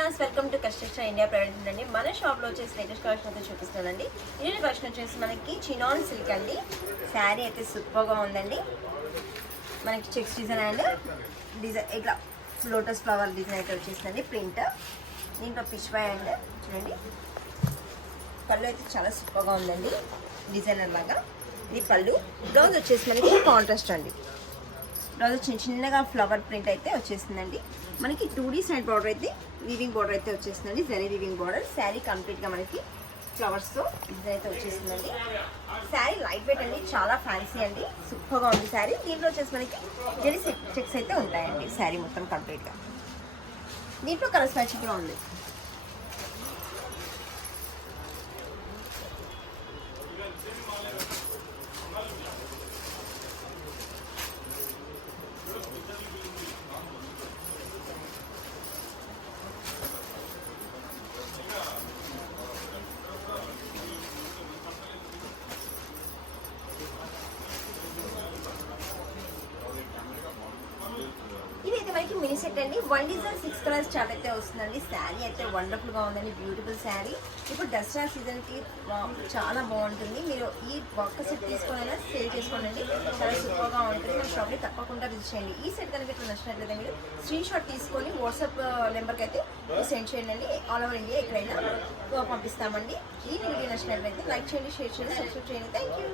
Viewers, welcome to Casters India private అండి. మన షాప్లో వచ్చేసి లేటెస్ట్ కలెక్షన్ అయితే చూపిస్తానండి. ఈ కలెక్షన్ వచ్చేసి మనకి చినాన్ సిల్క్ అండి. శారీ అయితే సూపర్గా ఉందండి. మనకి చెక్స్ డిజైన్ అండ్ డిజైన్ ఇట్లా లోటస్ ఫ్లవర్ డిజైన్ అయితే వచ్చేసిందండి. ప్రింట్ దీంట్లో పిష్వై అండ్ చూడండి పళ్ళు అయితే చాలా సూపర్గా ఉందండి. డిజైనర్ లాగా ఇది పళ్ళు. బ్లౌజ్ వచ్చేసి మనకి కాంట్రాస్ట్ అండి. బ్లౌజ్ చిన్నగా ఫ్లవర్ ప్రింట్ అయితే వచ్చేసిందండి. మనకి 2D సైడ్ బార్డర్ అయితే వీవింగ్ బార్డర్ అయితే వచ్చేసిందండి. Zari weaving border. శారీ కంప్లీట్గా మనకి ఫ్లవర్స్తో డిజైన్ అయితే వచ్చేసిందండి. శారీ లైట్ వెయిట్ అండి, చాలా ఫ్యాన్సీ అండి, సూపర్గా ఉంది శారీ. దీంట్లో వచ్చేసి మనకి జరీ చెక్స్ అయితే ఉంటాయండి. శారీ మొత్తం కంప్లీట్గా. దీంట్లో కలర్స్ మ్యాచింగ్ కూడా ఉంది. ఇదైతే మనకి మినీ సెట్ అండి. 1 డిజైన్ 6 కలర్స్ చార్ట్ అయితే వస్తుందండి. శారీ అయితే వండర్ఫుల్గా ఉందండి, బ్యూటిఫుల్ శారీ. ఇప్పుడు దసరా సీజన్కి చాలా బాగుంటుంది. మీరు ఈ ఒక్క సెట్ తీసుకొని సేల్ చేసుకోండి, చాలా సూపర్గా ఉంటుంది. మన షాప్ని తప్పకుండా విజిట్ చేయండి. ఈ సెట్ కనుక ఇట్లా నచ్చినట్లయితే మీరు స్క్రీన్ షాట్ తీసుకొని వాట్సాప్ నెంబర్కి అయితే సెండ్ చేయండి అండి. ఆల్ ఓవర్ ఇండియా ఎక్కడైనా పంపిస్తామండి. ఈ వీడియో నచ్చినట్లయితే లైక్ చేయండి, షేర్ చేయండి, సబ్స్క్రైబ్ చేయండి. Thank you.